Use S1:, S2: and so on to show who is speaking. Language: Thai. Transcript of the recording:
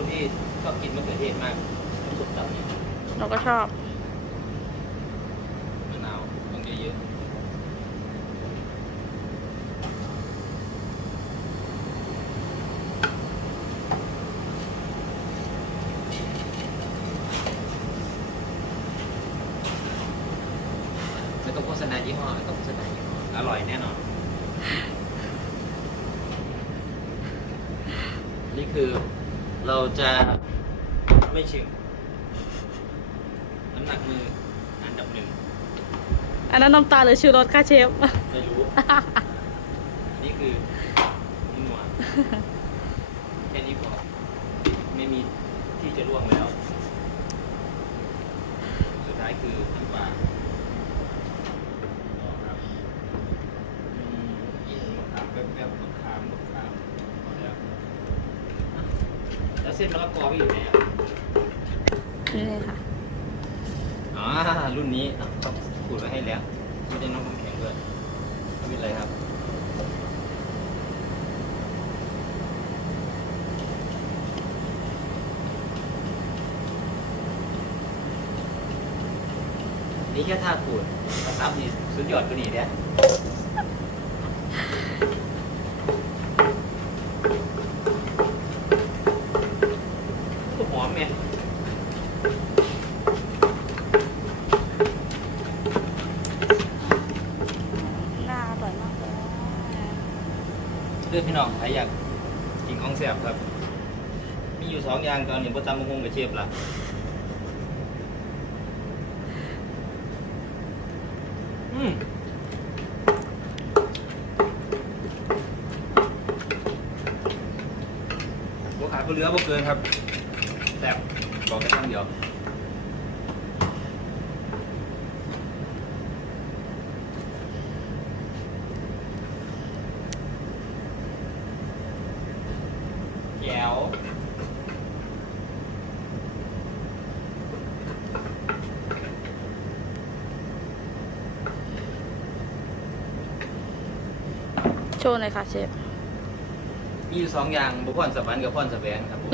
S1: อเทศมากน้ำซุปตับเนี่ย
S2: เราก็ชอบ
S1: มะนาวต้องเยอะๆไม่ต้องโฆษณายี่ห้อไม่ต้องโฆษณายี่ห้ออร่อยแน่นอน นี่คือ เราจะไม่ชิมน้ำหนักมืออันดับหนึ่ง
S2: อันนั้นน้ำตาลหรือชูรสค่ะเชฟ
S1: ไม่รู้ นี่คือนัวแค่นี้พอไม่มีที่จะล่วงแล้ว สุดท้ายคือน้ำปลาต่อครับอืมอีกมะขามแป๊บๆมะขามมะขามพอแล้วอะแล้ว เส้นมะละกอไปอยู่ไหนอะ
S2: นี่เลยค่ะ
S1: อ๋อรุ่นนี้อะเขาขูดไว้ให้แล้วไม่ได้น้องน้ำแข็งด้วยไม่เป็นไรครับนี่แค่ท่าขูดซับนี่สุดยอดกว่านี้เนี่ย หอมไหม
S2: น่าอร่อยมากเลย
S1: เลือกพี่น้องใครอยากกินของแซ่บครับ มีอยู่สองอย่างตอนนี้บตำมะฮงกับเชฟละอืมบัวขายบัวเหลือบัวเกินครับแซ่บบอกแค่คำเดียวแก้ว
S2: โชว์หน่อยค่ะเชฟ
S1: มีอยู่สองอย่างบุพรสวรรค์กับพรสแสวงครับผม